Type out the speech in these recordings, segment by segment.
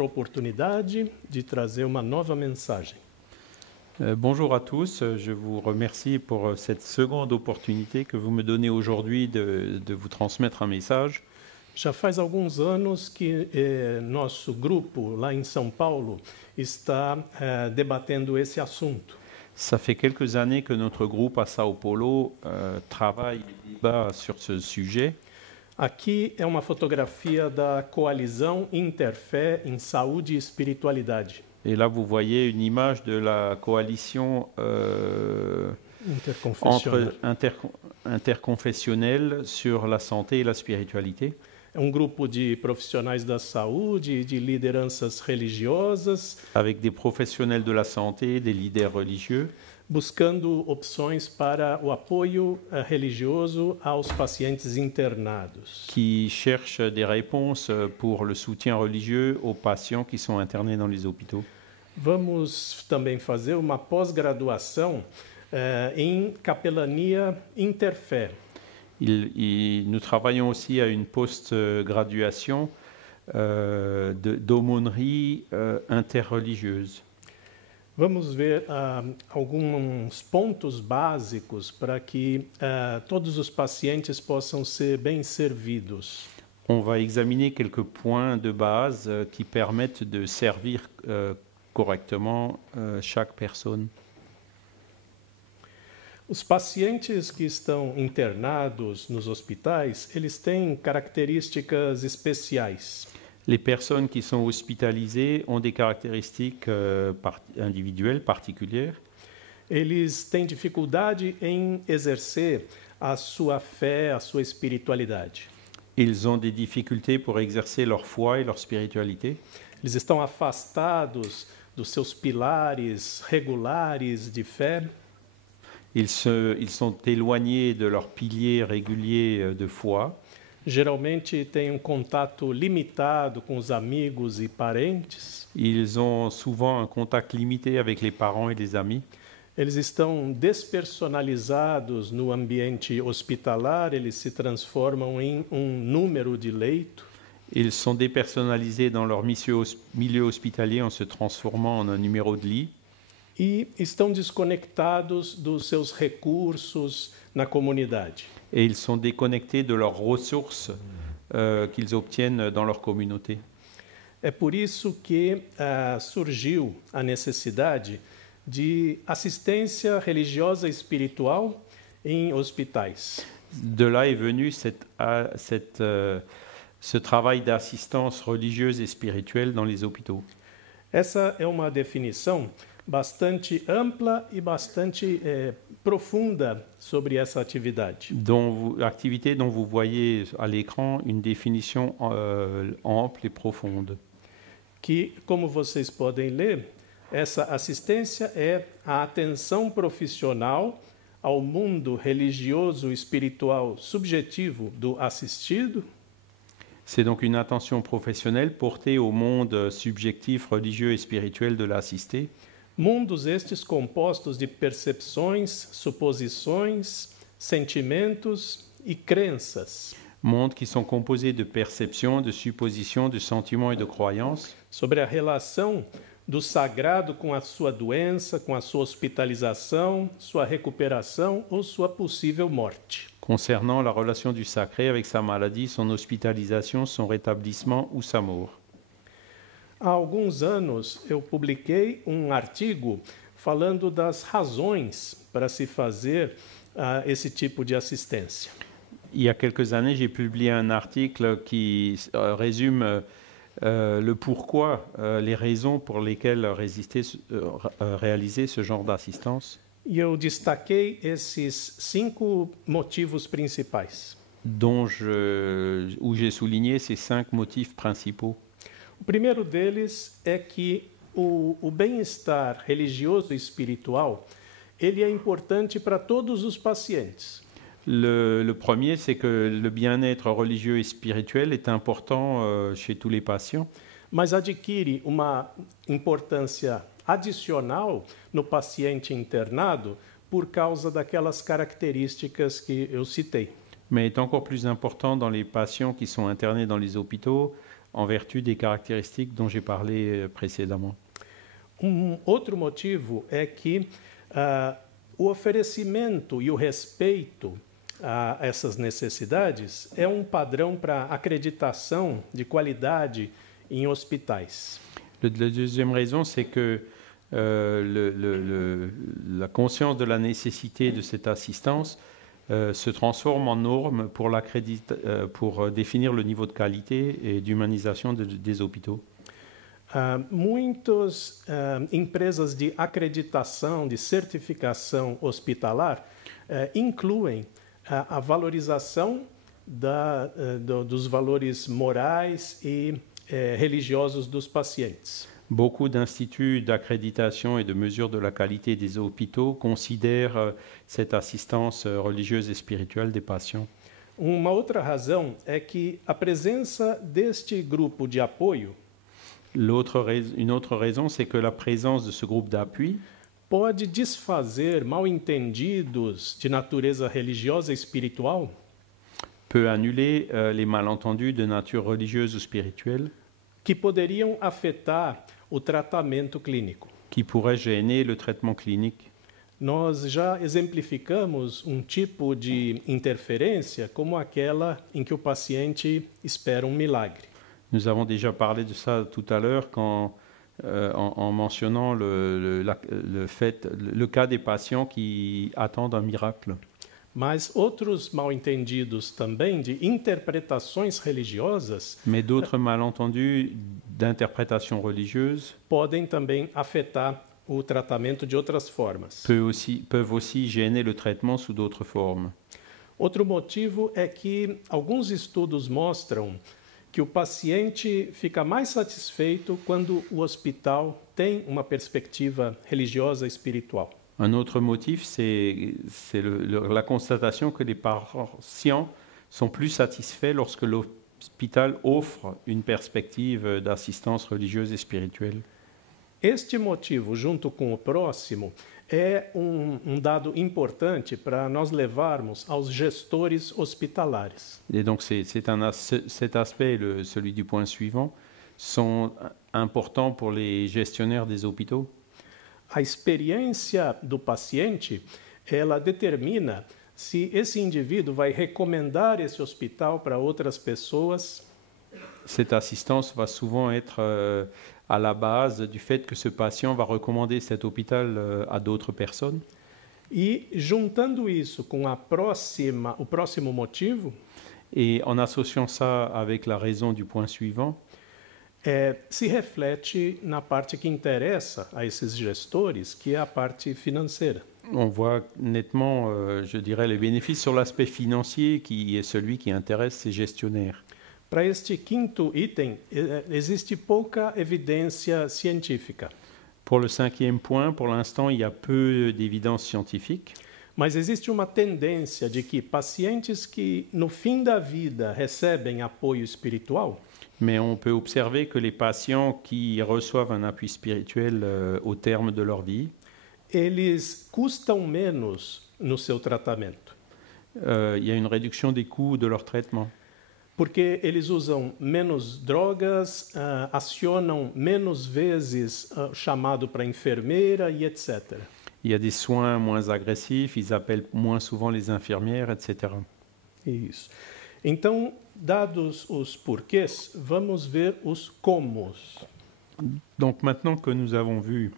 a oportunidade de trazer uma nova mensagem. Bonjour à tous, je vous remercie pour cette seconde opportunité que vous me donnez aujourd'hui de vous transmettre un message. Já faz alguns anos que nosso grupo lá em São Paulo está debatendo esse assunto. Ça fait quelques années que notre groupe à Sao Paulo travaille et débat sur ce sujet. Aqui é uma fotografia da coalizão Interfé em Saúde e Espiritualidade. Et là, vous voyez une image de la coalition interconfessionnelle sur la santé et la spiritualité. É um grupo de profissionais da saúde e de lideranças religiosas. Avec des professionnels de la santé, des leaders religieux. Buscando opções para o apoio religioso aos pacientes internados. Qui cherchent des réponses pour le soutien religieux aux patients qui sont internés dans les hôpitaux. Vamos também fazer uma pós-graduação em capelania Interfé. Nous travaillons aussi à une post-graduation d'aumônerie interreligieuse. Vamos ver alguns pontos básicos para que todos os pacientes possam ser bem servidos. On va examiner quelques points de base qui permettent de servir correctement chaque personne. Os pacientes que estão internados nos hospitais, eles têm características especiais. Les personnes qui sont hospitalisées ont des caractéristiques individuelles particulières. Eles têm dificuldade em exercer a sua fé, a sua espiritualidade. Ils ont des difficultés pour exercer leur foi et leur spiritualité. Eles estão afastados dos seus pilares regulares de fé. Ils sont éloignés de leurs piliers réguliers de foi. Geralmente têm contato limitado com os amigos e parentes. Ils ont souvent un contact limité avec les parents et les amis. Eles estão despersonalizados no ambiente hospitalar, eles se transformam em número de leito. Ils sont dépersonnalisés dans leur milieu hospitalier en se transformant en un numéro de lit. E estão desconectados dos seus recursos na comunidade. Et ils sont déconnectés de leurs ressources qu'ils obtiennent dans leur communauté. É por isso que surgiu a necessidade de assistência religiosa e espiritual em hospitais. De là est venu ce travail d'assistance religieuse et spirituelle dans les hôpitaux. Essa é uma definição bastante ampla e bastante profunda sobre essa atividade. Activité dont vous voyez à l'écran une définition ample et profonde. Que, como vocês podem ler, essa assistência é a atenção profissional ao mundo religioso e espiritual subjetivo do assistido. C'est donc une attention professionnelle portée au monde subjectif, religieux et spirituel de l'assisté. Mundos estes compostos de percepções, suposições, sentimentos e crenças. Mondes qui sont composés de perceptions, de suppositions, de sentiments et de croyances. Sobre a relação do sagrado com a sua doença, com a sua hospitalização, sua recuperação ou sua possível morte. Concernant la relation du sacré avec sa maladie, son hospitalisation, son rétablissement ou sa mort. Há alguns anos eu publiquei um artigo falando das razões para se fazer esse tipo de assistência. Il y a quelques années, j'ai publié un article qui résume le pourquoi, les raisons pour lesquelles réaliser ce genre d'assistance. E eu destaquei esses 5 motivos principais. Où j'ai souligné ces 5 motifs principaux. O primeiro deles é que o bem-estar religioso e espiritual, ele é importante para todos os pacientes. Le premier, c'est que le bien-être religieux et spirituel est important chez tous les patients. Mas adquire uma importância adicional no paciente internado por causa daquelas características que eu citei. Mais est encore plus important dans les patients qui sont internés dans les hôpitaux en vertu des caractéristiques dont j'ai parlé précédemment. Outro motivo é que o oferecimento e o respeito a essas necessidades é padrão para acreditação de qualidade em hospitais. La deuxième raison, c'est que la conscience de la nécessité de cette assistance se transforme en norme pour définir le niveau de qualité et d'humanisation des hôpitaux. Muitas empresas de acreditação, de certificação hospitalar incluem a valorização dos valores morais e religiosos dos pacientes. Beaucoup d'instituts d'accréditation et de mesure de la qualité des hôpitaux considèrent cette assistance religieuse et spirituelle des patients. Uma outra razão é que a presença deste grupo de apoio Une autre raison, c'est que la présence de ce groupe d'appui pode desfazer mal-entendidos de natureza religiosa e espiritual peut annuler les malentendus de nature religieuse ou spirituelle que poderiam afetar o tratamento clínico. qui pourraient gêner le traitement clinique. Nós já exemplificamos tipo de interferência como aquela em que o paciente espera milagre. Nous avons déjà parlé de ça tout à l'heure en mentionnant le cas des patients qui attendent un miracle. Mas outros mal-entendidos também de interpretações religiosas Mais d'autres malentendus d'interprétation religieuse podem também afetar o tratamento de outras formas. peuvent aussi gêner le traitement sous d'autres formes. Outro motivo é que alguns estudos mostram que o paciente fica mais satisfeito quando o hospital tem uma perspectiva religiosa e espiritual. Un autre motif, c'est la constatation que les patients sont plus satisfaits lorsque l'hôpital offre une perspective d'assistance religieuse et spirituelle. Este motivo, junto com o próximo, é dado importante para nós levarmos aos gestores hospitalares. Et donc cet aspect, celui du point suivant, sont importants pour les gestionnaires des hôpitaux. A experiência do paciente, ela determina se esse indivíduo vai recomendar esse hospital para outras pessoas. Cette assistance va souvent être à la base du fait que ce patient va recommander cet hôpital à d'autres personnes. E juntando isso com o próximo motivo, et en associant ça avec la raison du point suivant, se reflete na parte que interessa a esses gestores, que é a parte financeira. On voit nettement, je dirais, les bénéfices sur l'aspect financier qui est celui qui intéresse ces gestionnaires. Para este quinto item, existe pouca evidência científica. Pour le cinquième point, pour l'instant, il y a peu d'évidence scientifique. Mas existe uma tendência de que pacientes que, no fim da vida, recebem apoio espiritual, mais on peut observer que les patients qui reçoivent un appui spirituel au terme de leur vie, eles custam menos no seu tratamento. Il y a une réduction des coûts de leur traitement. Porque eles usam menos drogas, acionam menos vezes chamado para enfermeira e etc. Il y a des soins moins agressifs, ils appellent moins souvent les infirmières, etc. Isso. Então, dados os porquês, vamos ver os comos. Donc maintenant que nous avons vu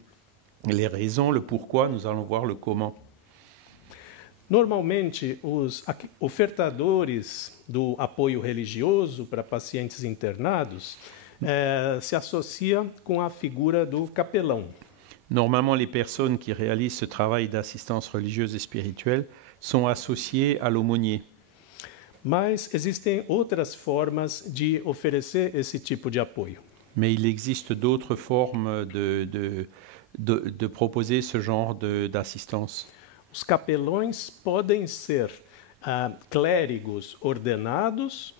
les raisons, le pourquoi, nous allons voir le comment. Normalmente, os ofertadores do apoio religioso para pacientes internados se associam com a figura do capelão. Normalement, les personnes qui réalisent ce travail d'assistance religieuse et spirituelle sont associées à l'aumônier. Mas existem outras formas de oferecer esse tipo de apoio. Mais il existe d'autres formes de proposer ce genre d'assistance. Os capelões podem ser clérigos ordenados.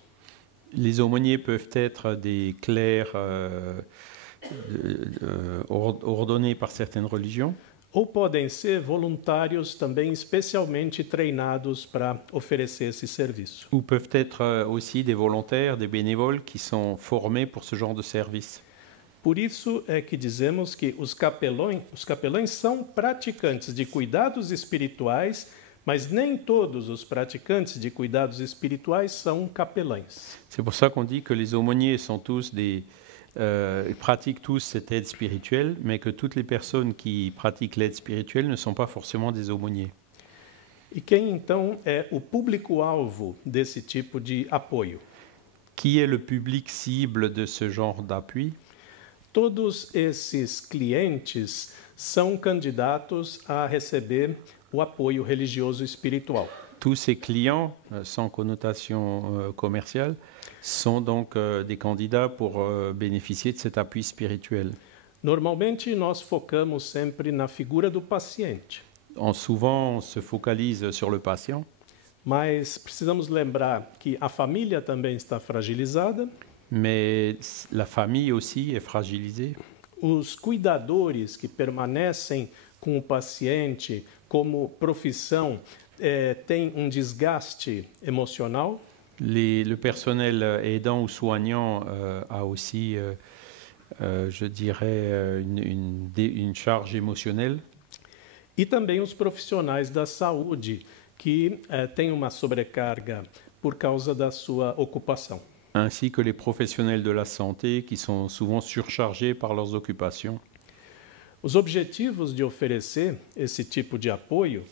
Les aumôniers peuvent être des clercs ordonnés par certaines religions. ou podem ser voluntários também especialmente treinados para oferecer esse serviço. Ou peuvent être aussi des volontaires, des bénévoles qui sont formés pour ce genre de service. Por isso é que dizemos que os capelães são praticantes de cuidados espirituais, mas nem todos os praticantes de cuidados espirituais são capelães. C'est pour ça qu'on dit que les aumôniers sont tous ils pratiquent tous cette aide spirituelle, mais que toutes les personnes qui pratiquent l'aide spirituelle ne sont pas forcément des aumôniers. E quem então é o público-alvo desse tipo de apoio? Qui est le public cible de ce genre d'appui? Todos esses clientes são candidatos a receber o apoio religioso espiritual. Tous ces clients, sans connotation commerciale, sont donc des candidats pour bénéficier de cet appui spirituel. Normalmente, nós focamos sempre na figura do paciente, Souvent, on se focalise sur le patient, mas precisamos lembrar que a família também está fragilizada, mais la famille aussi est fragilisée. os cuidadores que permanecem com o paciente como profissão têm um desgaste emocional. Le personnel aidant ou soignant a aussi, je dirais, une charge émotionnelle. E também os profissionais da saúde, que têm uma sobrecarga por causa da sua ocupação. Ainsi que les professionnels de la santé qui sont souvent surchargés par leurs occupations. Os objetivos de oferecer esse tipo de apoio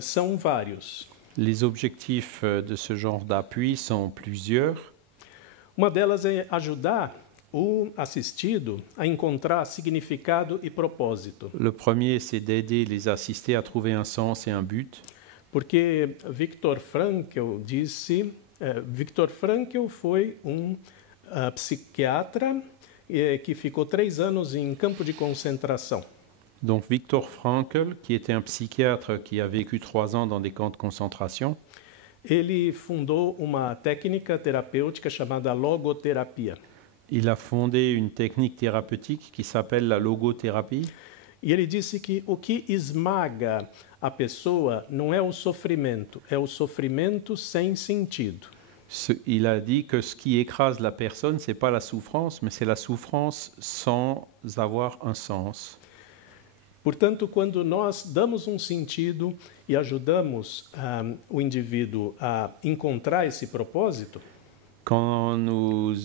são vários. Les objectifs de ce genre d'appui sont plusieurs. Uma delas é ajudar o assistido a encontrar significado e propósito. Le premier, c'est d'aider les assistés à trouver un sens et un but. Porque Viktor Frankl foi psiquiatra que ficou 3 anos em campo de concentração. Donc Viktor Frankl, qui était un psychiatre qui a vécu 3 ans dans des camps de concentration, ele fundou uma técnica terapêutica chamada logoterapia. Il a fondé une technique thérapeutique qui s'appelle la logothérapie. E ele disse que o que esmaga a pessoa não é o sofrimento sem sentido. Il a dit que ce qui écrase la personne, c'est pas la souffrance, mais c'est la souffrance sans avoir un sens. Portanto, quando nós damos um sentido e ajudamos o indivíduo a encontrar esse propósito, Quand nous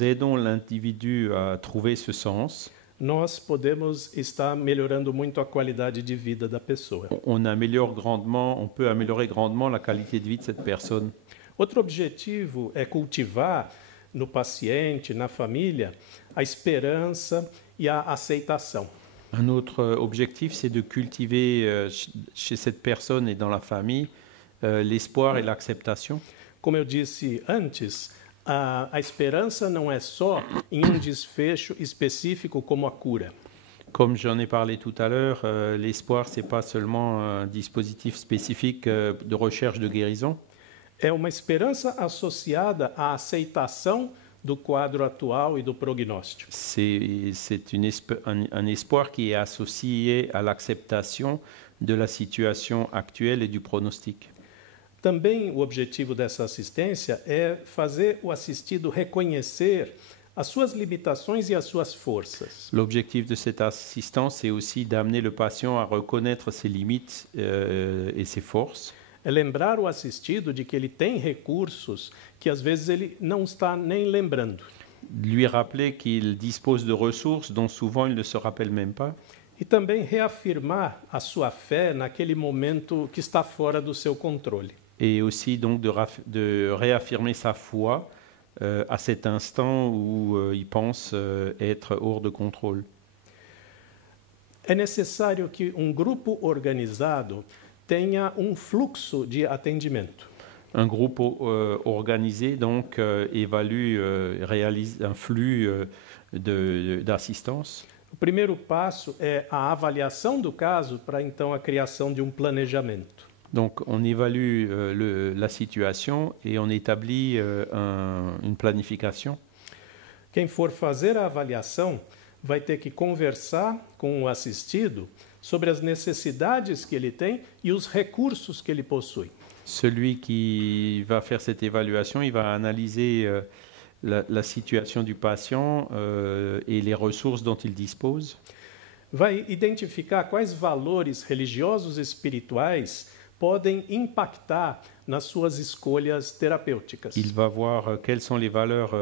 aidons l'individu à trouver ce sens, nós podemos estar melhorando muito a qualidade de vida da pessoa. on peut améliorer grandement la qualité de vie de cette personne. Outro objetivo é cultivar no paciente, na família, a esperança e a aceitação. Un autre objectif, c'est de cultiver chez cette personne et dans la famille l'espoir et l'acceptation. Como eu disse antes, a esperança não é só em um desfecho específico como a cura. Comme j'en ai parlé tout à l'heure, l'espoir, ce n'est pas seulement un dispositif spécifique de recherche de guérison. É uma esperança associada à aceitação do quadro atual e do prognóstico. C'est un espoir qui est associé à l'acceptation de la situation actuelle et du pronostic. Também o objetivo dessa assistência é fazer o assistido reconhecer as suas limitações e as suas forças. L'objectif de cette assistance, c'est aussi d'amener le patient à reconnaître ses limites et ses forces. É lembrar o assistido de que ele tem recursos que às vezes ele não está nem lembrando. Lui rappeler qu'il dispose de ressources dont souvent il ne se rappelle même pas. E também reafirmar a sua fé naquele momento que está fora do seu controle. Et aussi donc de réaffirmer sa foi à cet instant où il pense être hors de contrôle. É necessário que um grupo organizado tenha um fluxo de atendimento. Un groupe organisé donc évalue, réalise un flux d'assistance. O primeiro passo é a avaliação do caso para então a criação de um planejamento. Donc on évalue la situation et on établit une planification. Quem for fazer a avaliação vai ter que conversar com o assistido sobre as necessidades que ele tem e os recursos que ele possui. Celui qui va faire cette évaluation, il va analyser la situation du patient et les ressources dont il dispose. Vai identificar quais valores religiosos e espirituais podem impactar nas suas escolhas terapêuticas. Il va voir quelles sont les valeurs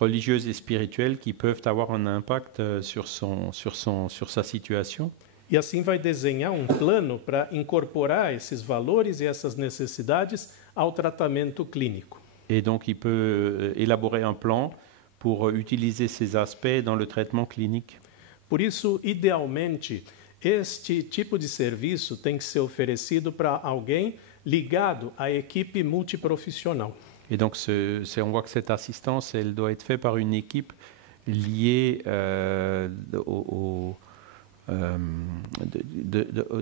religieuses et spirituelles qui peuvent avoir un impact sur sa situation. E assim vai desenhar um plano para incorporar esses valores e essas necessidades ao tratamento clínico. Et donc, il peut élaborer un plan pour utiliser ces aspects dans le traitement clinique. Por isso, idealmente, este tipo de serviço tem que ser oferecido para alguém ligado à equipe multiprofissional. Et donc, on voit que cette assistance, elle doit être faite par une équipe liée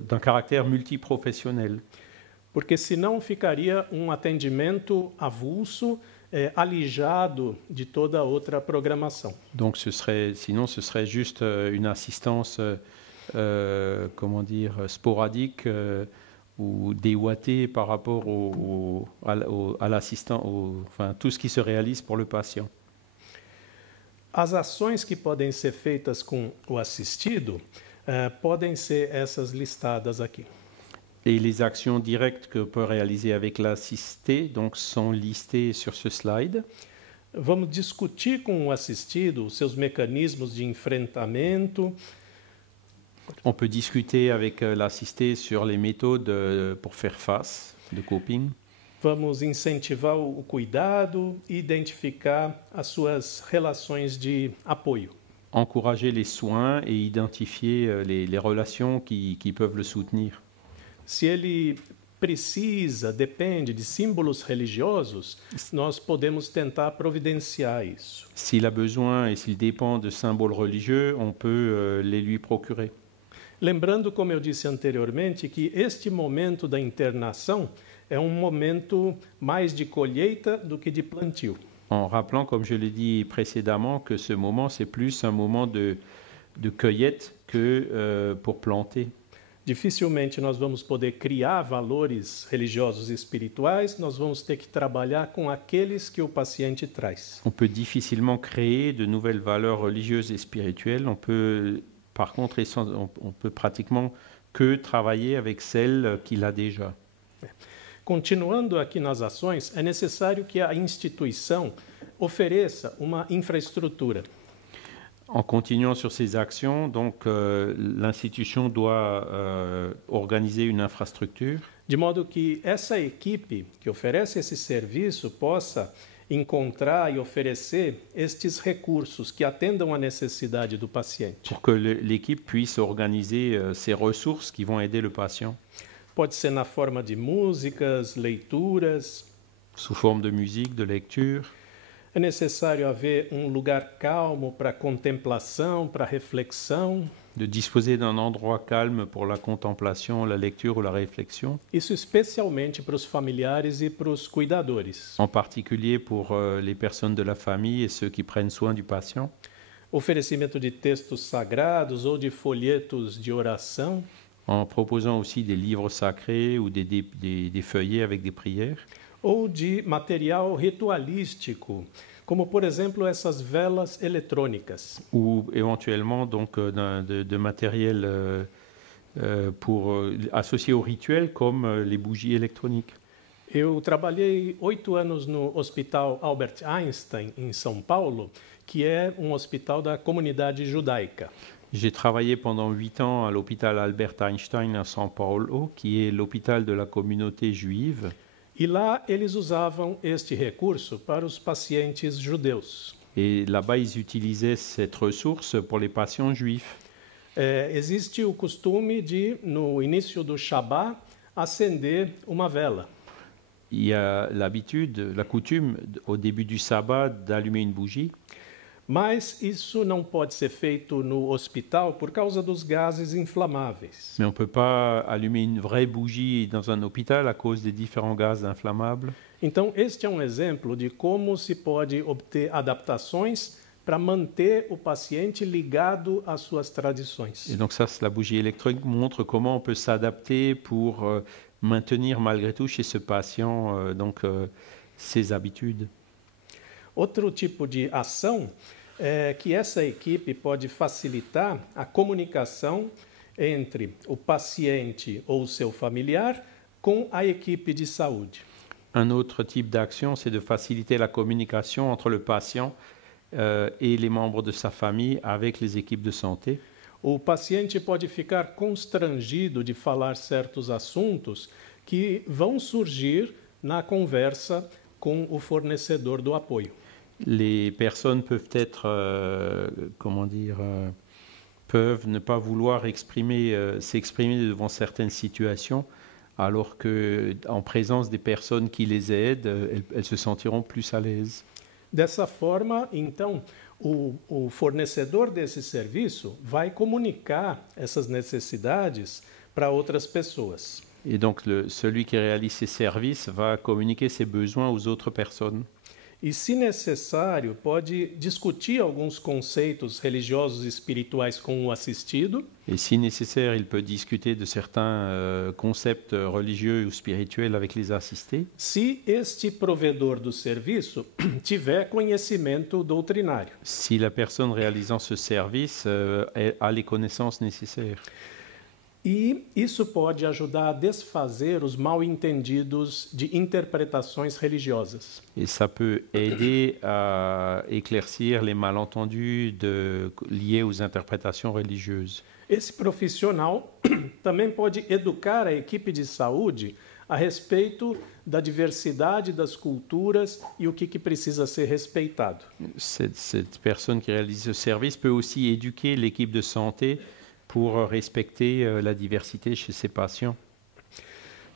d'un caractère multiprofessionnel. Porque senão ficaria um atendimento avulso, alijado de toda outra programação. Donc sinon ce serait juste une assistance sporadique ou déouatée par rapport à l'assistant, enfin tout ce qui se réalise pour le patient. As ações que podem ser feitas com o assistido podem ser essas listadas aqui. Et les actions directes que peut réaliser avec l'assisté donc sont listées sur ce slide. Vamos discutir com o assistido os seus mecanismos de enfrentamento. On peut discuter avec l'assisté sur les méthodes pour faire face, de coping. Vamos incentivar o cuidado e identificar as suas relações de apoio. Encourager les soins et identifier les relations qui peuvent le soutenir. Se ele precisa, depende de símbolos religiosos, nós podemos tentar providenciar isso. S'il a besoin et s'il dépend de symboles religieux, on peut les lui procurer. Lembrando, como eu disse anteriormente, que este momento da internação é um momento mais de colheita do que de plantio. En rappelant, comme je l'ai dit précédemment, que ce moment, c'est plus un moment de cueillette que pour planter. Dificilmente nós vamos poder criar valores religiosos e espirituais, nós vamos ter que trabalhar com aqueles que o paciente traz. On peut difficilement créer de nouvelles valeurs religieuses et spirituelles. On peut, par contre, on peut pratiquement que travailler avec celles qu'il a déjà. Continuando aqui nas ações, é necessário que a instituição ofereça uma infraestrutura. En continuant sur ces actions, donc l'institution doit organiser une infrastructure. De modo que essa equipe que oferece esse serviço possa encontrar e oferecer estes recursos que atendam à necessidade do paciente. Pour que l'équipe puisse organiser ces ressources qui vont aider le patient. Pode ser na forma de músicas, leituras. Sous forme de musique, de lecture. É necessário haver um lugar calmo para contemplação, para reflexão. De disposer d'un endroit calme pour la contemplation, la lecture ou la réflexion. Isso especialmente para os familiares e para os cuidadores. En particulier pour les personnes de la famille et ceux qui prennent soin du patient. Oferecimento de textos sagrados ou de folhetos de oração. En proposant aussi des livres sacrés ou des feuillets avec des prières. Ou de material ritualístico, como por exemplo essas velas eletrônicas. Ou éventuellement donc de matériel associé au rituel comme les bougies électroniques. Eu trabalhei 8 anos no Hospital Albert Einstein em São Paulo, que é um hospital da comunidade judaica. J'ai travaillé pendant 8 ans à l'hôpital Albert Einstein à São Paulo, qui est l'hôpital de la communauté juive. E lá eles usavam este recurso para os pacientes judeus. Et là-bas, ils utilisaient cette ressource pour les patients juifs. Existe o costume de, no início do Shabbat, acender uma vela. Il y a l'habitude, la coutume, au début du sabbat, d'allumer une bougie. Mas isso não pode ser feito no hospital por causa dos gases inflamáveis. Mais on ne peut pas allumer une vraie bougie dans un hôpital à cause des différents gaz inflammables. Então, este é um exemplo de como se pode obter adaptações para manter o paciente ligado às suas tradições. Et donc ça, la bougie électronique montre comment on peut s'adapter pour maintenir malgré tout chez ce patient ses habitudes. Outro tipo de ação é que essa equipe pode facilitar a comunicação entre o paciente ou o seu familiar com a equipe de saúde. Un autre type d'action, c'est de faciliter la communication entre le patient et les membres de sa famille avec les équipes de santé. O paciente pode ficar constrangido de falar certos assuntos que vão surgir na conversa com o fornecedor do apoio. Les personnes peuvent être, peuvent ne pas vouloir s'exprimer devant certaines situations, alors qu'en présence des personnes qui les aident, elles se sentiront plus à l'aise. Dessa forma, então, o fornecedor desse serviço vai comunicar essas necessidades para outras pessoas. Et donc, celui qui réalise ces services va communiquer ses besoins aux autres personnes. E, se necessário, pode discutir alguns conceitos religiosos e espirituais com o assistido. Et si nécessaire, il peut discuter de certains concepts religieux ou spirituels avec les assistés. Se este provedor do serviço tiver conhecimento doutrinário. Si la personne réalisant ce service a les connaissances nécessaires. E isso pode ajudar a desfazer os mal-entendidos de interpretações religiosas. Et ça peut aider à éclaircir les malentendus liés aux interprétations religieuses. Esse profissional também pode educar a equipe de saúde a respeito da diversidade das culturas e o que precisa ser respeitado. Cette personne qui réalise ce service peut aussi éduquer l'équipe de santé pour respecter la diversité chez ses patients.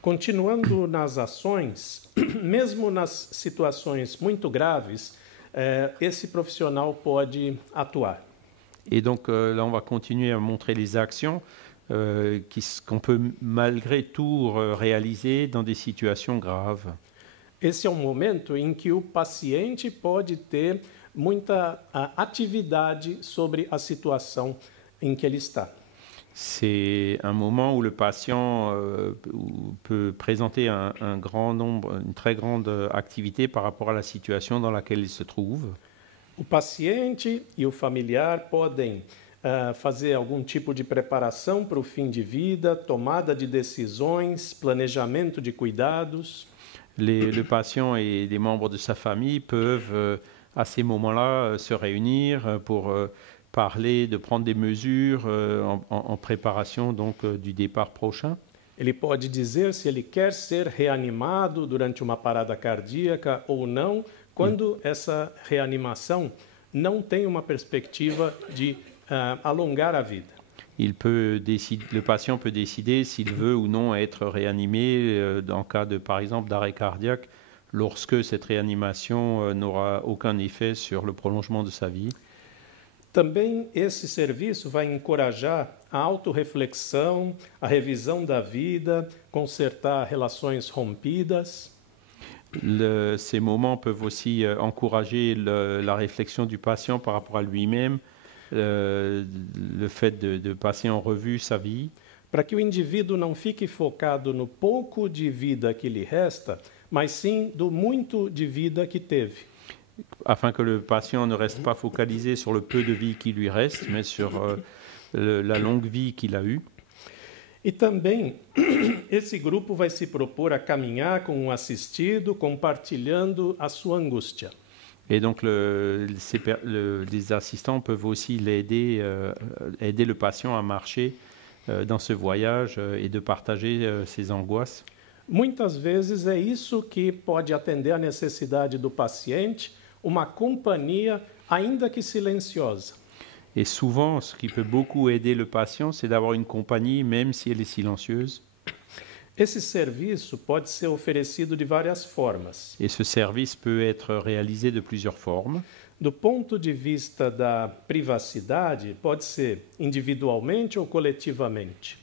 Continuando nas ações, mesmo nas situações muito graves, esse profissional pode atuar. Et donc là, on va continuer à montrer les actions qu'on peut malgré tout réaliser dans des situations graves. Esse é um momento em que o paciente pode ter muita atividade sobre a situação em que ele está. C'est un moment où le patient peut présenter une très grande activité par rapport à la situation dans laquelle il se trouve. O paciente e o familiar podem fazer algum tipo de preparação para o fim de vida, tomada de decisões, planejamento de cuidados. Le patient et les membres de sa famille peuvent, à ces moments-là, se réunir pour parler, de prendre des mesures en préparation du départ prochain. Ele pode dizer se ele quer ser reanimado durante uma parada cardíaca ou não, quando essa reanimação não tem uma perspectiva de alongar a vida. Le patient peut décider s'il veut ou non être réanimé en cas par exemple, d'arrêt cardiaque, lorsque cette réanimation n'aura aucun effet sur le prolongement de sa vie. Também esse serviço vai encorajar a autorreflexão, a revisão da vida, consertar relações rompidas. Ces moments peuvent aussi encourager la réflexion du patient par rapport à lui-même, le fait de passer en revue sa vie. Para que o indivíduo não fique focado no pouco de vida que lhe resta, mas sim do muito de vida que teve. Afin que le patient ne reste pas focalisé sur le peu de vie qui lui reste, mais sur la longue vie qu'il a eue. E também, esse grupo vai se propor a caminhar com um assistido, compartilhando a sua angústia. Et donc, les assistants peuvent aussi aider le patient à marcher dans ce voyage et de partager ses angoisses. Muitas vezes é isso que pode atender a necessidade do paciente, uma companhia, ainda que silenciosa. Et souvent, ce qui peut beaucoup aider le patient, c'est d'avoir une compagnie, même si elle est silencieuse. Esse serviço pode ser oferecido de várias formas. Et ce service peut être réalisé de plusieurs formes. Do ponto de vista da privacidade, pode ser individualmente ou coletivamente.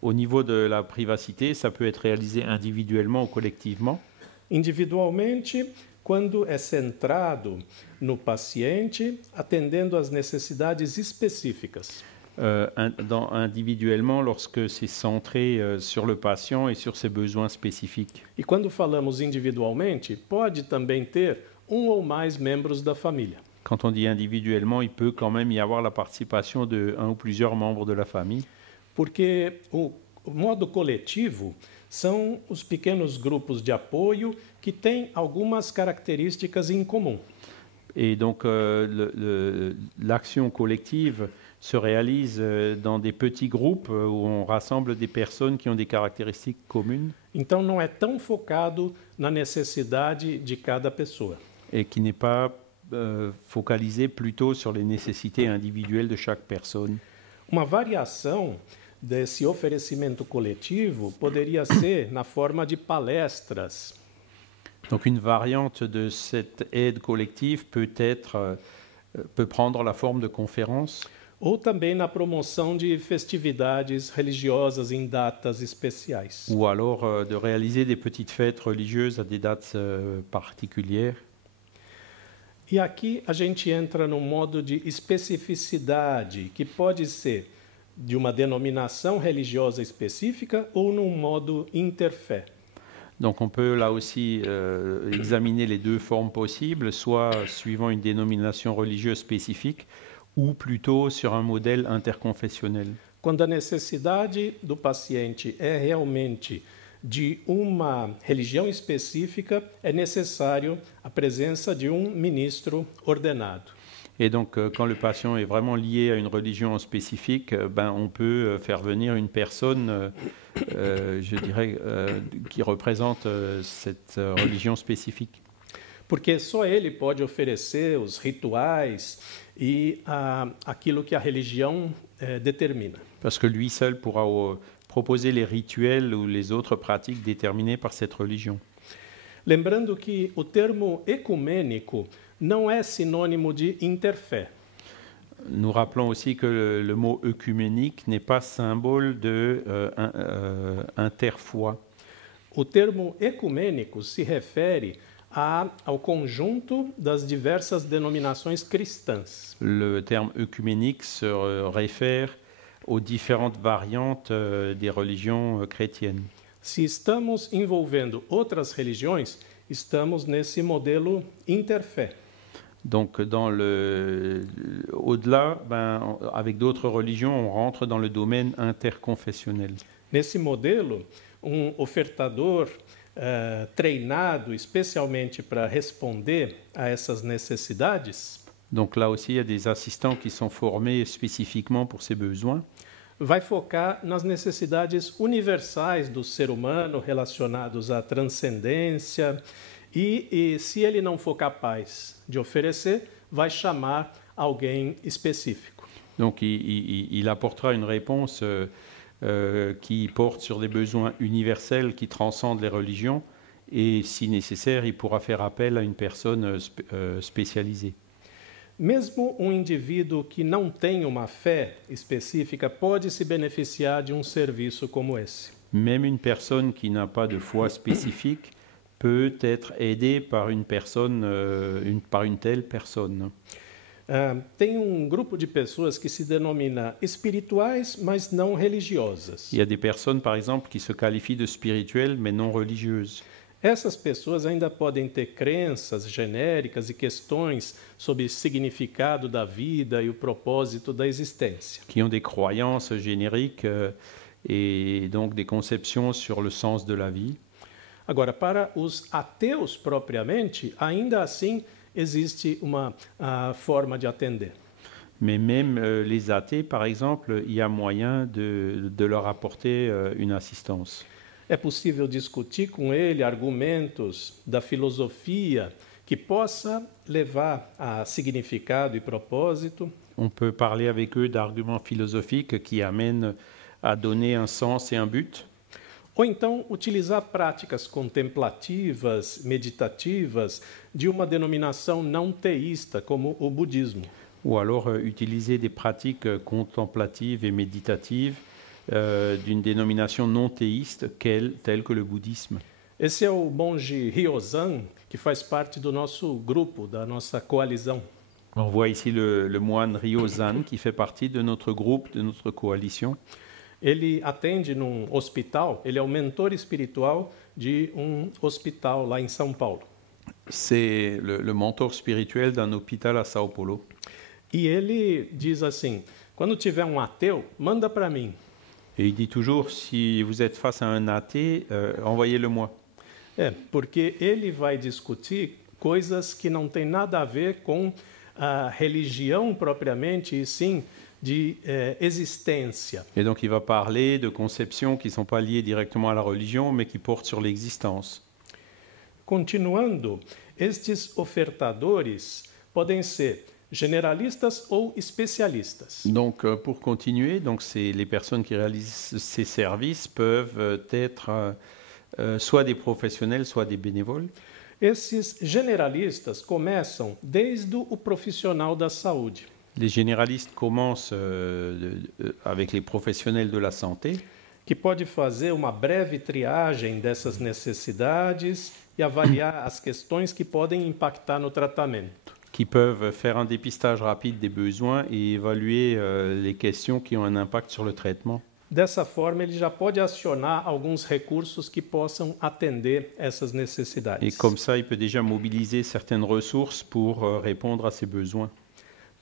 Au niveau de la privacité, ça peut être réalisé individuellement ou collectivement. Individualmente, quando é centrado no paciente, atendendo às necessidades específicas. Individuellement lorsque c'est centré sur le patient et sur ses besoins spécifiques. E quando falamos individualmente, pode também ter ou mais membros da família. Quand on dit individuellement, il peut quand même y avoir la participation de un ou plusieurs membres de la famille. Porque o modo coletivo são os pequenos grupos de apoio que têm algumas características em comum. Et donc l'action collective se réalise dans des petits groupes où on rassemble des personnes qui ont des caractéristiques communes. Então não é tão focado na necessidade de cada pessoa. Et qui n'est pas focalisé plutôt sur les nécessités individuelles de chaque personne. Uma variação desse oferecimento coletivo poderia ser na forma de palestras. Donc une variante de cette aide collective peut prendre la forme de conférences. Ou também na promoção de festividades religiosas em datas especiais. Ou alors de réaliser des petites fêtes religieuses à des dates particulières. E aqui a gente entra no modo de especificidade, que pode ser de uma denominação religiosa específica ou num modo interfé. Donc on peut là aussi examiner les deux formes possibles, soit suivant une dénomination religieuse spécifique ou plutôt sur un modèle interconfessionnel. Quando a necessidade do paciente é realmente de uma religião específica, é necessário a presença de um ministro ordenado. Et donc, quand le patient est vraiment lié à une religion spécifique, on peut faire venir une personne, je dirais, qui représente cette religion spécifique. Porque só ele pode oferecer os rituais e aquilo que a religião determina. Parce que lui seul pourra proposer les rituels ou les autres pratiques déterminées par cette religion. Lembrando que o termo ecumênico não é sinônimo de interfé. Nous rappelons aussi que le mot œcuménique n'est pas symbole de interfoi. O termo ecumênico se refere ao conjunto das diversas denominações cristãs. Le terme œcuménique se réfère aux différentes variantes des religions chrétiennes. Se estamos envolvendo outras religiões, estamos nesse modelo interfé. Donc, au-delà, avec d'autres religions, on rentre dans le domaine interconfessionnel. Nesse modelo, ofertador treinado especialmente para responder a essas necessidades. Donc là aussi, il y a des assistants qui sont formés spécifiquement pour ces besoins. Vai focar nas necessidades universais do ser humano relacionados à transcendência e se ele não for capaz de oferecer, vai chamar alguém específico. Donc il apportera une réponse qui porte sur des besoins universels qui transcendent les religions et si nécessaire, il pourra faire appel à une personne spécialisée. Mesmo indivíduo que não tem uma fé específica pode se beneficiar de serviço como esse. Même une personne qui n'a pas de foi spécifique peut être aidée par une personne, par une telle personne. Tem grupo de pessoas que se denomina espirituais, mas não religiosas. Il y a des personnes, par exemple, qui se qualifient de spirituelles, mais non religieuses. Essas pessoas ainda podem ter crenças genéricas e questões sobre o significado da vida e o propósito da existência. Qui ont des croyances génériques et donc des conceptions sur le sens de la vie. Agora, para os ateus propriamente, ainda assim existe uma forma de atender. Mais même les athées, par exemple, il y a moyen de leur apporter une assistance. É possível discutir com ele argumentos da filosofia que possa levar a significado e propósito. On peut parler avec eux d'arguments philosophiques qui amènent à donner un sens et un but. Ou então utilizar práticas contemplativas, meditativas, de uma denominação não teísta, como o budismo. Ou alors utiliser des pratiques contemplatives et méditatives d'une dénomination non théiste telle que le bouddhisme. Esse é o monge Ryozan, que faz parte do nosso grupo, da nossa coalizão. On voit ici le moine Ryozan qui fait partie de notre groupe, de notre coalition. Ele atende num hospital, ele é o mentor espiritual de um hospital lá em São Paulo. C'est le mentor spirituel d'un hôpital à Sao Paulo. E ele diz assim: quando tiver um ateu, manda para mim. Et il dit toujours, si vous êtes face à un athée, envoyez-le-moi. Porque ele vai discutir coisas que não têm nada a ver com a religião propriamente, e sim de existência. Et donc il va parler de conceptions qui ne sont pas liées directement à la religion, mais qui portent sur l'existence. Continuando, estes ofertadores podem ser generalistas ou especialistas. Donc pour continuer, donc les personnes qui réalisent ces services peuvent être soit des professionnels, soit des bénévoles. Esses generalistas começam desde o profissional da saúde. Les généralistes commencent avec les professionnels de la santé, que pode fazer uma breve triagem dessas necessidades e avaliar as questões que podem impactar no tratamento. qui peuvent faire un dépistage rapide des besoins et évaluer les questions qui ont un impact sur le traitement. Dessa forma, ele já pode acionar alguns recursos que possam atender essas necessidades. Et comme ça, il peut déjà mobiliser certaines ressources pour répondre à ces besoins.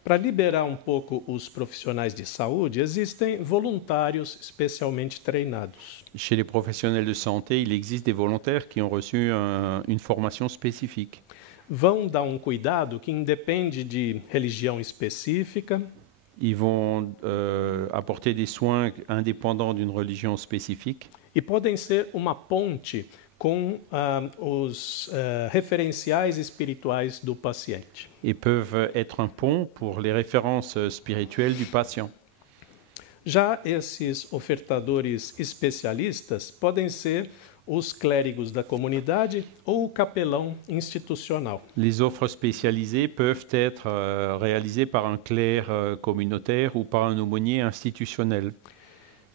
Para liberar um pouco os profissionais de saúde, existem voluntários especialmente treinados. Chez les professionnels de santé, il existe des volontaires qui ont reçu une formation spécifique. Vão dar um cuidado que independe de religião específica. Ils vont apporter des soins indépendants d'une religion spécifique. E podem ser uma ponte com os referenciais espirituais do paciente. Et peuvent être un pont pour les références spirituelles du patient. Já esses ofertadores especialistas podem ser os clérigos da comunidade ou o capelão institucional. Les offres spécialisées peuvent être réalisées par un clerc communautaire ou par un aumônier institutionnel.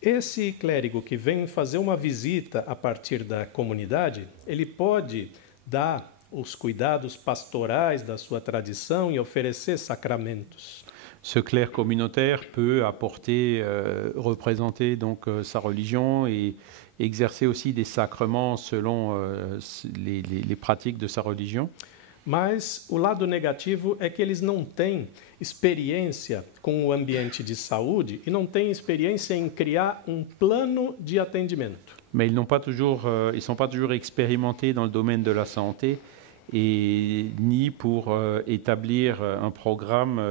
Esse clérigo que vem fazer uma visita a partir da comunidade, ele pode dar os cuidados pastorais da sua tradição e oferecer sacramentos. Ce clerc communautaire peut apporter, représenter donc sa religion et exercer aussi des sacrements selon les pratiques de sa religion. Mas o lado negativo é que eles não têm experiência com o ambiente de saúde e não têm experiência em criar um plano de atendimento. Mais ils sont pas toujours expérimentés dans le domaine de la santé et ni pour établir un programme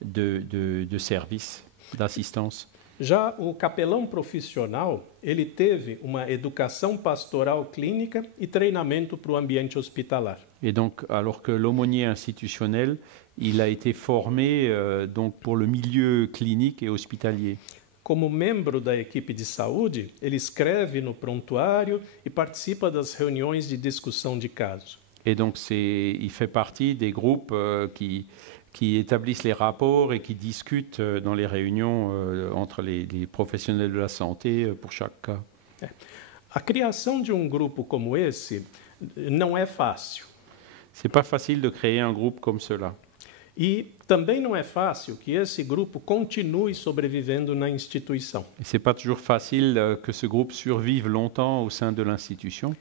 de service, d'assistance. Já o capelão profissional, ele teve uma educação pastoral clínica e treinamento para o ambiente hospitalar. Et donc, alors que l'aumônier institutionnel, il a été formé donc pour le milieu clinique et hospitalier. Como membro da equipe de saúde, ele escreve no prontuário e participa das reuniões de discussão de caso. Et donc, il fait partie des groupes qui établissent les rapports et qui discutent dans les réunions entre les professionnels de la santé pour chaque cas. A criação de um grupo como esse não é fácil. C'est pas facile de créer un groupe comme cela. E também não é fácil que esse grupo continue sobrevivendo na instituição. Et c'est pas toujours facile que ce groupe survive longtemps au sein de l'institution.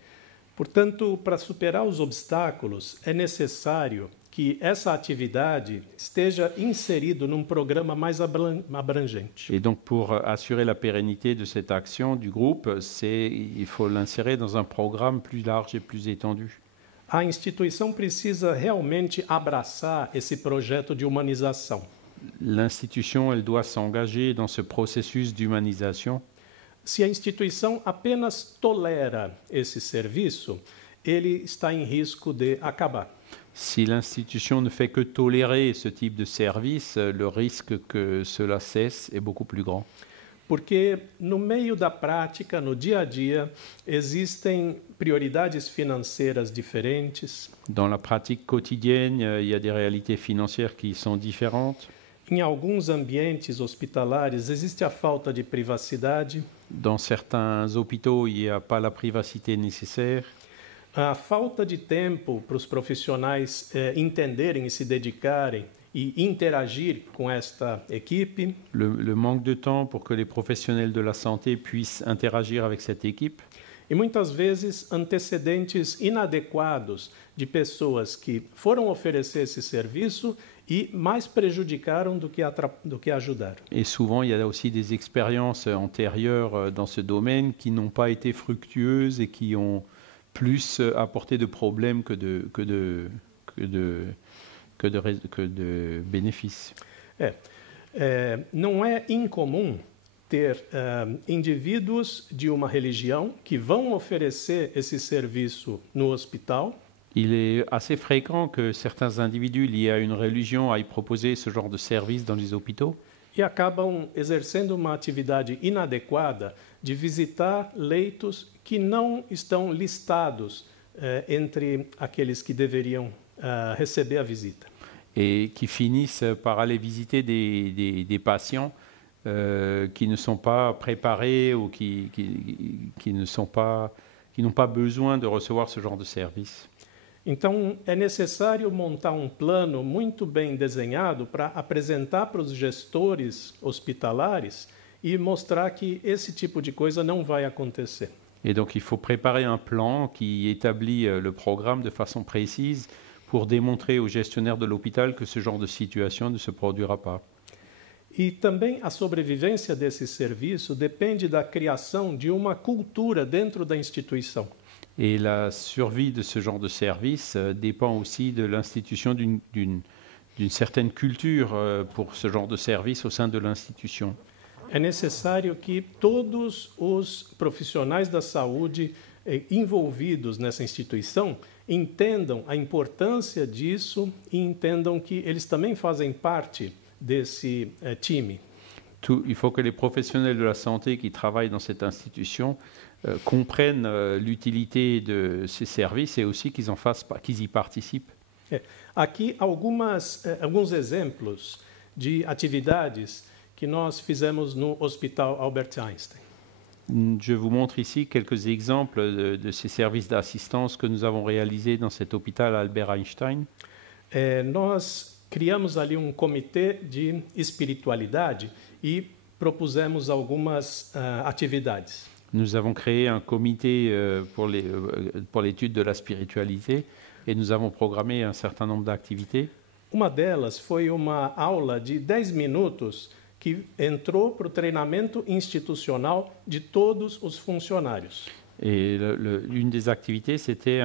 Portanto, para superar os obstáculos, é necessário que essa atividade esteja inserido num programa mais abrangente. Et donc, pour assurer la pérennité de cette action du groupe, il faut l'insérer dans un programme plus large et plus étendu. A instituição precisa realmente abraçar esse projeto de humanização. L'institution, elle doit s'engager dans ce processus d'humanisation. Se a instituição apenas tolera esse serviço, ele está em risco de acabar. Si l'institution ne fait que tolérer ce type de service, le risque que cela cesse est beaucoup plus grand. Porque no meio da prática, no dia a dia, existem prioridades financeiras diferentes. Dans la pratique quotidienne, il y a des réalités financières qui sont différentes. Em alguns ambientes hospitalares existe a falta de privacidade, Dans certains hôpitaux, il n'y a pas la privacité nécessaire. a falta de tempo para os profissionais entenderem e se dedicarem e interagir com esta equipe. Le manque de temps pour que les professionnels de la santé puissent interagir avec cette équipe. E muitas vezes antecedentes inadequados de pessoas que foram oferecer esse serviço e mais prejudicaram do que ajudaram. Et souvent, il y a aussi des expériences antérieures dans ce domaine qui n'ont pas été fructueuses et qui ont plus apporté de problèmes que de bénéfices. Não é incomum ter indivíduos de uma religião que vão oferecer esse serviço no hospital. Il est assez fréquent que certains individus liés à une religion aillent proposer ce genre de service dans les hôpitaux. E acabam exercendo uma atividade inadequada de visitar leitos que não estão listados entre aqueles que deveriam receber a visita. Et qui finissent par aller visiter des patients qui ne sont pas préparés ou qui n'ont pas besoin de recevoir ce genre de service. Então, é necessário montar um plano muito bem desenhado para apresentar para os gestores hospitalares e mostrar que esse tipo de coisa não vai acontecer. Et donc, il faut préparer un plan qui établit le programme de façon précise pour démontrer aux gestionnaires de l'hôpital que ce genre de situation ne se produira pas. E também a sobrevivência desse serviço depende da criação de uma cultura dentro da instituição. Et la survie de ce genre de service dépend aussi de l'institution d'une certaine culture pour ce genre de service au sein de l'institution. É necessário que todos os profissionais da saúde envolvidos nessa instituição entendam a importância disso e entendam que eles também fazem parte desse time. Il faut que les professionnels de la santé qui travaillent dans cette institution comprennent l'utilité de ces services et aussi qu'ils y participent. Aqui alguns exemplos de atividades que nós fizemos no Hospital Albert Einstein. Je vous montre ici quelques exemples de ces services d'assistance que nous avons réalisés dans cet hôpital Albert Einstein. Nós criamos ali um comitê de espiritualidade e propusemos algumas atividades. Nous avons créé un comité pour l'étude de la spiritualité et nous avons programmé un certain nombre d'activités. Uma delas foi uma aula de 10 minutos que entrou para o treinamento institucional de todos os funcionários. Et une des activités, c'était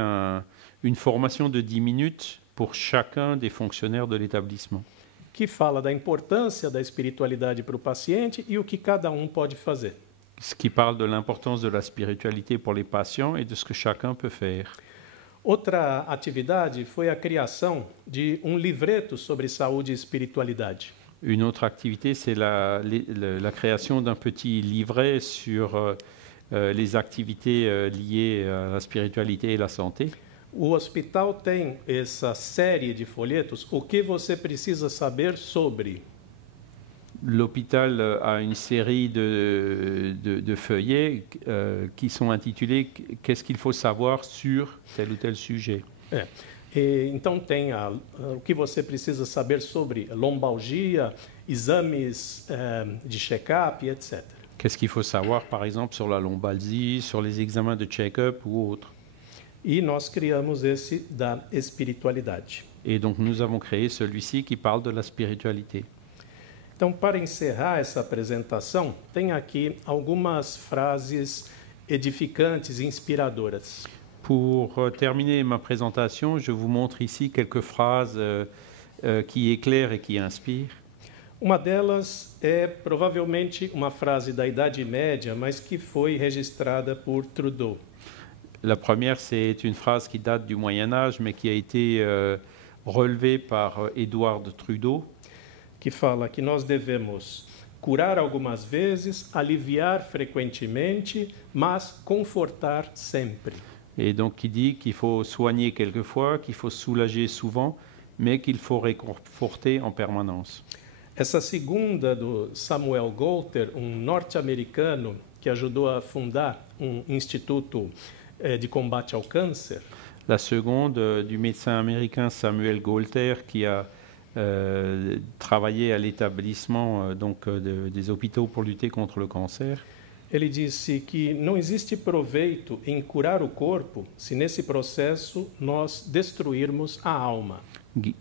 une formation de 10 minutes pour chacun des fonctionnaires de l'établissement. Que fala da importância da espiritualidade para o paciente e o que cada pode fazer. Ce qui parle de l'importance de la spiritualité pour les patients et de ce que chacun peut faire. Outra atividade foi a criação de um livreto sobre saúde e espiritualidade. Une autre activité, c'est la création d'un petit livret sur les activités liées à la spiritualité et la santé. O hospital tem essa série de folhetos, o que você precisa saber sobre. L'hôpital a une série de feuillets qui sont intitulés « Qu'est-ce qu'il faut savoir sur tel ou tel sujet ?» Então tem o que você precisa saber sobre lombalgia, exames de check-up, etc. Qu'est-ce qu'il faut savoir, par exemple, sur la lombalgie, sur les examens de check-up ou autres. E nós criamos esse da espiritualidade. Et donc nous avons créé celui-ci qui parle de la spiritualité. Então, para encerrar essa apresentação, tem aqui algumas frases edificantes e inspiradoras. Pour terminer ma présentation, je vous montre ici quelques phrases qui éclairent et qui inspirent. Uma delas é provavelmente uma frase da Idade Média, mas que foi registrada por Trudeau. La première, c'est une phrase qui date du Moyen-Âge, mais qui a été relevée par Edward Trudeau. Que fala que nós devemos curar algumas vezes, aliviar frequentemente, mas confortar sempre. Et donc qui dit qu'il faut soigner quelquefois, qu'il faut soulager souvent, mais qu'il faut réconforter en permanence. Essa segunda do Samuel Goulter, norte-americano que ajudou a fundar instituto de combate ao câncer. La seconde du médecin américain Samuel Goulter qui a travaillé à l'établissement des hôpitaux pour lutter contre le cancer. Ele disse que não existe proveito em curar o corpo se nesse processo nós destruirmos a alma.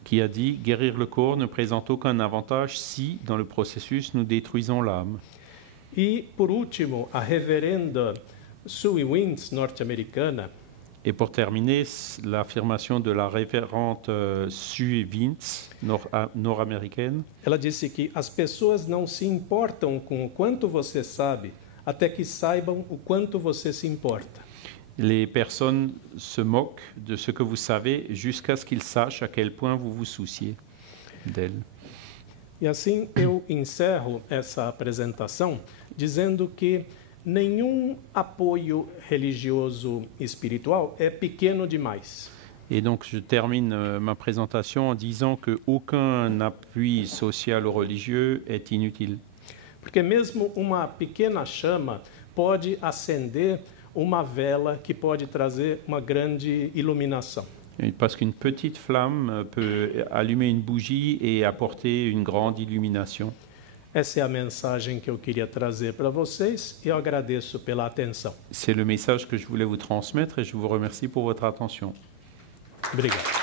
Qui a dit « Guérir le corps ne présente aucun avantage si, dans le processus, nous détruisons l'âme ». E, por último, a reverenda Sue Wintz, norte-americana. Et pour terminer, l'affirmation de la révérende Sue Wintz, nord-américaine. Ela disse que as pessoas não se importam com o quanto você sabe, até que saibam o quanto você se importa. Les personnes se moquent de ce que vous savez jusqu'à ce qu'ils sachent à quel point vous vous souciez d'elles. E assim eu encerro essa apresentação dizendo que nenhum apoio religioso espiritual é pequeno demais. Et donc je termine ma présentation en disant qu'aucun appui social ou religieux est inutile. Porque mesmo uma pequena chama pode acender uma vela que pode trazer uma grande iluminação. Parce qu'une petite flamme peut allumer une bougie et apporter une grande illumination. Essa é a mensagem que eu queria trazer para vocês e eu agradeço pela atenção. C'est le message que je voulais vous transmettre et je vous remercie pour votre attention. Obrigado.